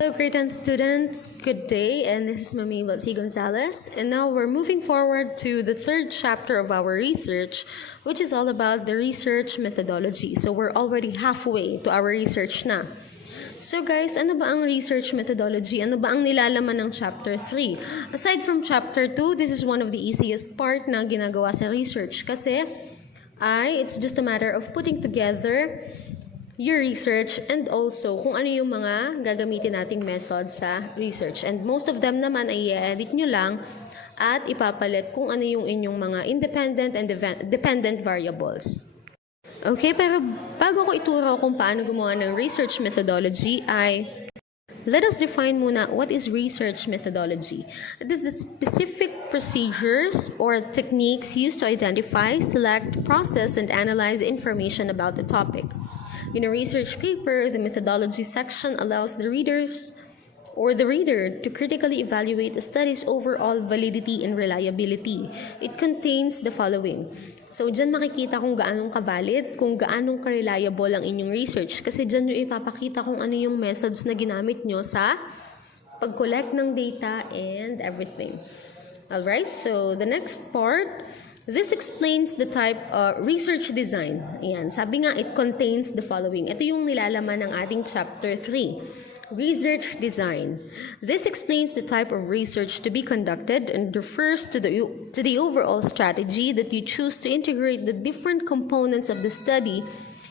Hello, grade 10 students. Good day, and this is Mami C. Gonzalez. And now we're moving forward to the third chapter of our research, which is all about the research methodology. So we're already halfway to our research na. So guys, ano ba ang research methodology? Ano ba ang nilalaman ng chapter 3? Aside from chapter 2, this is one of the easiest part na ginagawa sa research kasi it's just a matter of putting together your research and also kung ano yung mga gagamitin nating methods sa research. And most of them naman ay i-edit nyo lang at ipapalit kung ano yung inyong mga independent and dependent variables. Okay, pero bago ko ituro kung paano gumawa ng research methodology let us define muna what is research methodology. It is the specific procedures or techniques used to identify, select, process, and analyze information about the topic. In a research paper, the methodology section allows the reader to critically evaluate a study's overall validity and reliability. It contains the following. So, dyan makikita kung gaanong ka-valid, kung gaanong ka-reliable ang inyong research. Kasi dyan nyo ipapakita kung ano yung methods na ginamit nyo sa pag-collect ng data and everything. Alright, so the next part, this explains the type research design. Ayan, sabi nga, it contains the following. Ito yung nilalaman ng ating chapter 3. Research design. This explains the type of research to be conducted and refers to the overall strategy that you choose to integrate the different components of the study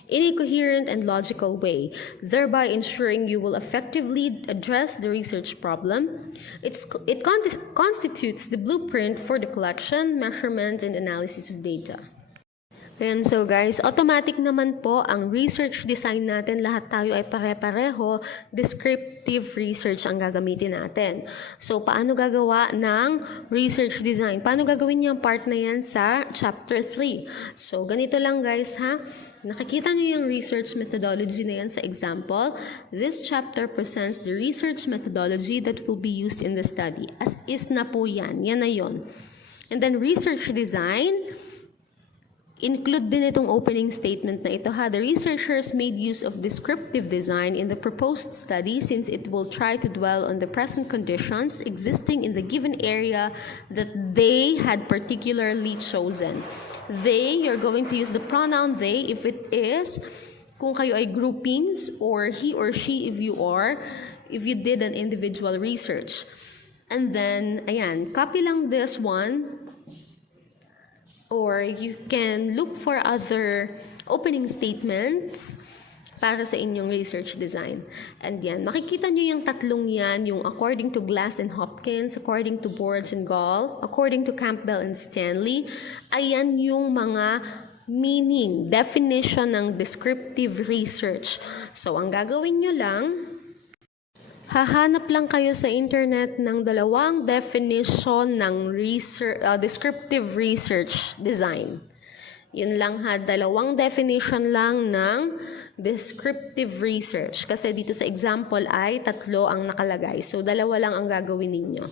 in a coherent and logical way, thereby ensuring you will effectively address the research problem. It constitutes the blueprint for the collection, measurement, and analysis of data. And so guys, automatic naman po ang research design natin. Lahat tayo ay pare-pareho. Descriptive research ang gagamitin natin. So, paano gagawa ng research design? Paano gagawin yung part na yan sa chapter 3? So, ganito lang guys ha. Nakikita nyo yung research methodology na yan sa example. This chapter presents the research methodology that will be used in the study. As is na po yan. Yan na yun. And then research design, include din itong opening statement na ito ha. The researchers made use of descriptive design in the proposed study since it will try to dwell on the present conditions existing in the given area that they had particularly chosen. They, you're going to use the pronoun they if it is, kung kayo ay groupings, or he or she if you did an individual research. And then, ayan, copy lang this one, or you can look for other opening statements para sa inyong research design. And yan, makikita nyo yung tatlong yan, yung according to Glass and Hopkins, according to Borge and Gall, according to Campbell and Stanley. Ayan yung mga meaning, definition ng descriptive research. So, ang gagawin nyo lang, hahanap lang kayo sa internet ng dalawang definition ng descriptive research design. Yun lang ha, dalawang definition lang ng descriptive research. Kasi dito sa example ay tatlo ang nakalagay. So, dalawa lang ang gagawin ninyo.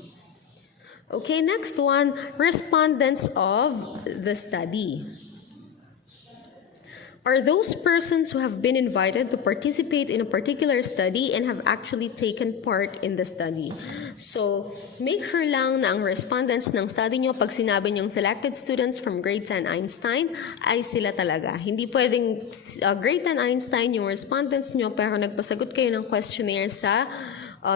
Okay, next one, respondents of the study are those persons who have been invited to participate in a particular study and have actually taken part in the study. So, make sure lang na ang respondents ng study nyo, pag sinabi nyong selected students from grade 10 Einstein, ay sila talaga. Hindi pwedeng grade 10 Einstein yung respondents nyo, pero nagpasagot kayo ng questionnaire sa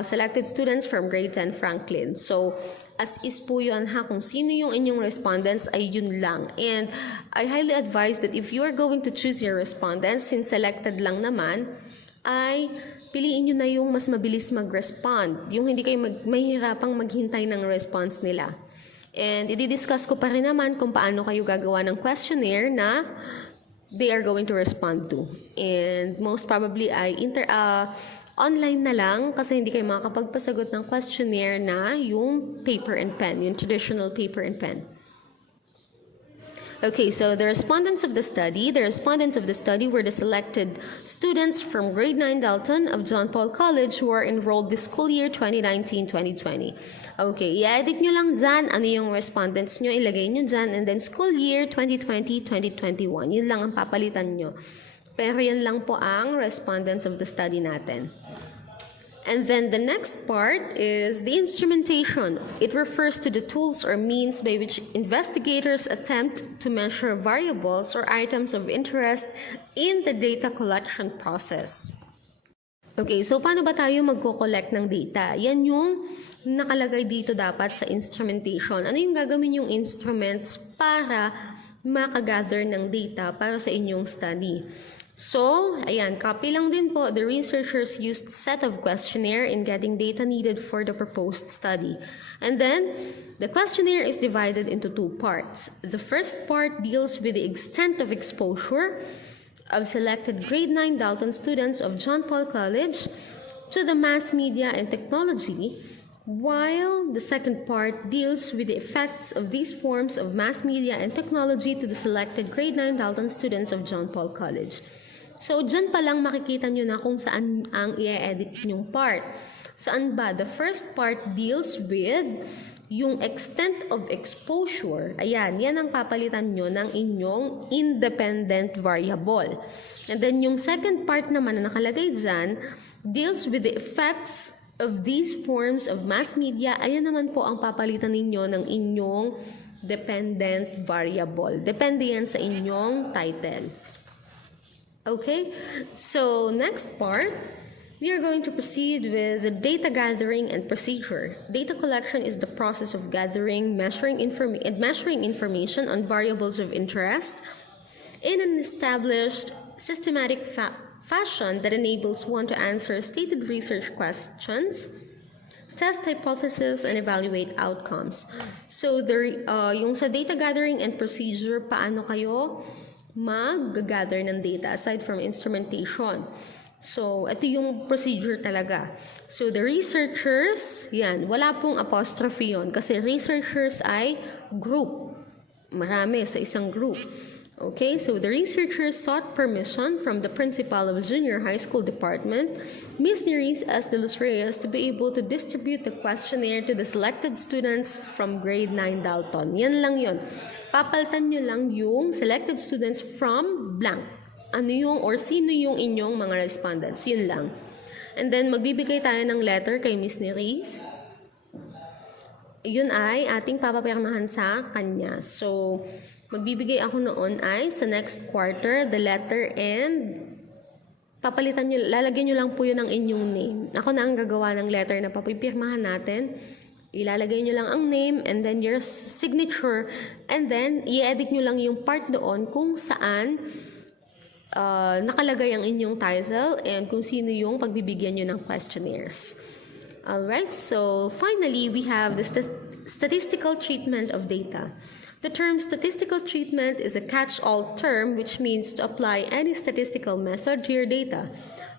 selected students from grade 10 Franklin. So, as is po yun ha, kung sino yung inyong respondents ay yun lang. And I highly advise that if you are going to choose your respondents, since selected lang naman, ay piliin nyo na yung mas mabilis mag-respond. Yung hindi kayo mahihirapang maghintay ng response nila. And i-discuss ko pa rin naman kung paano kayo gagawa ng questionnaire na they are going to respond to. And most probably ay online na lang kasi hindi kayo makakapagpasagot ng questionnaire na yung paper and pen, yung traditional paper and pen. Okay, so the respondents of the study were the selected students from grade 9 Dalton of John Paul College who are enrolled this school year 2019-2020. Okay, i-edit nyo lang dyan ano yung respondents nyo, ilagay nyo dyan, and then school year 2020-2021. Yun lang ang papalitan nyo. Pero yan lang po ang respondents of the study natin. And then the next part is the instrumentation. It refers to the tools or means by which investigators attempt to measure variables or items of interest in the data collection process. Okay, so paano ba tayo magko-collect ng data? Yan yung nakalagay dito dapat sa instrumentation. Ano yung gagawin yung instruments para makagather ng data para sa inyong study? So, ayan, copy lang din po. The researchers used a set of questionnaire in getting data needed for the proposed study. And then, the questionnaire is divided into two parts. The first part deals with the extent of exposure of selected grade 9 Dalton students of John Paul College to the mass media and technology, while the second part deals with the effects of these forms of mass media and technology to the selected grade 9 Dalton students of John Paul College. So, dyan pa lang makikita nyo na kung saan ang i-edit nyong part. Saan ba? The first part deals with yung extent of exposure. Ayan, yan ang papalitan nyo ng inyong independent variable. And then, yung second part naman na nakalagay dyan deals with the effects of these forms of mass media. Ayan naman po ang papalitan ninyo ng inyong dependent variable. Depende yan sa inyong title. Okay, so next part, we are going to proceed with the data gathering and procedure. Data collection is the process of gathering, measuring information on variables of interest in an established systematic fashion that enables one to answer stated research questions, test hypotheses, and evaluate outcomes. So, yung sa data gathering and procedure, paano kayo mag-gather ng data aside from instrumentation. So, ito yung procedure talaga. So, the researchers, yan, wala pong apostrophe yun kasi researchers ay group. Marami sa isang group. Okay, so the researchers sought permission from the principal of junior high school department, Ms. Neris S. de los Reyes, to be able to distribute the questionnaire to the selected students from grade 9 Dalton. Yan lang yun. Papalitan nyo lang yung selected students from blank. Ano yung or sino yung inyong mga respondents. Yun lang. And then magbibigay tayo ng letter kay Ms. Neris. Yun ay ating papapirmahan sa kanya. So, magbibigay ako noon ay sa next quarter, the letter, and papalitan nyo, lalagyan nyo lang po yun ang inyong name. Ako na ang gagawa ng letter na papipirmahan natin. Ilalagay nyo lang ang name and then your signature, and then i-edit nyo lang yung part doon kung saan nakalagay ang inyong title and kung sino yung pagbibigyan nyo ng questionnaires. Alright, so finally, we have the statistical treatment of data. The term statistical treatment is a catch-all term which means to apply any statistical method to your data.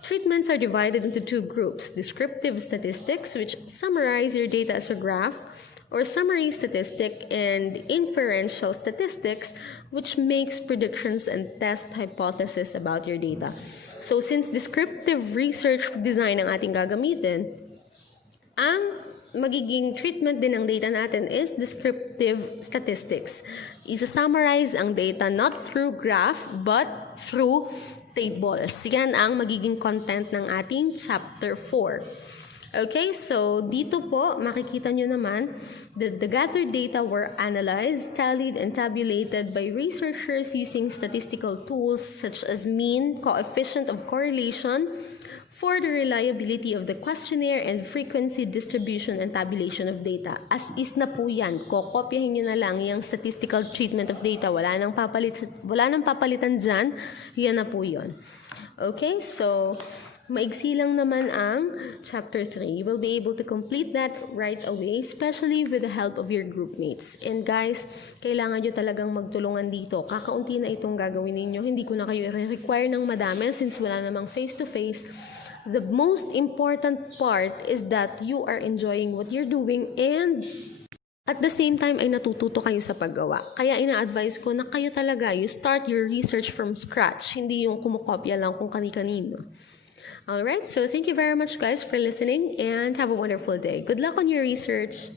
Treatments are divided into two groups: descriptive statistics, which summarize your data as a graph, or summary statistic, and inferential statistics, which makes predictions and test hypotheses about your data. So since descriptive research design ang ating gagamitin, ang magiging treatment din ng data natin is descriptive statistics. Isa-summarize ang data not through graph but through tables. Yan ang magiging content ng ating chapter 4. Okay, so dito po makikita nyo naman that the gathered data were analyzed, tallied, and tabulated by researchers using statistical tools such as mean, coefficient of correlation, for the reliability of the questionnaire and frequency distribution and tabulation of data. As is na po yan. Kokopyahin nyo na lang yung statistical treatment of data. Wala nang papalitan dyan. Yan na po yun. Okay, so maigsi lang naman ang chapter 3. You will be able to complete that right away, especially with the help of your group mates. And guys, kailangan nyo talagang magtulungan dito. Kakaunti na itong gagawin ninyo. Hindi ko na kayo i-require ng madami since wala namang face-to-face. The most important part is that you are enjoying what you're doing and at the same time ay natututo kayo sa paggawa. Kaya ina-advise ko na kayo talaga, you start your research from scratch, hindi yung kumukopya lang kung kani-kanino. Alright, so thank you very much guys for listening and have a wonderful day. Good luck on your research!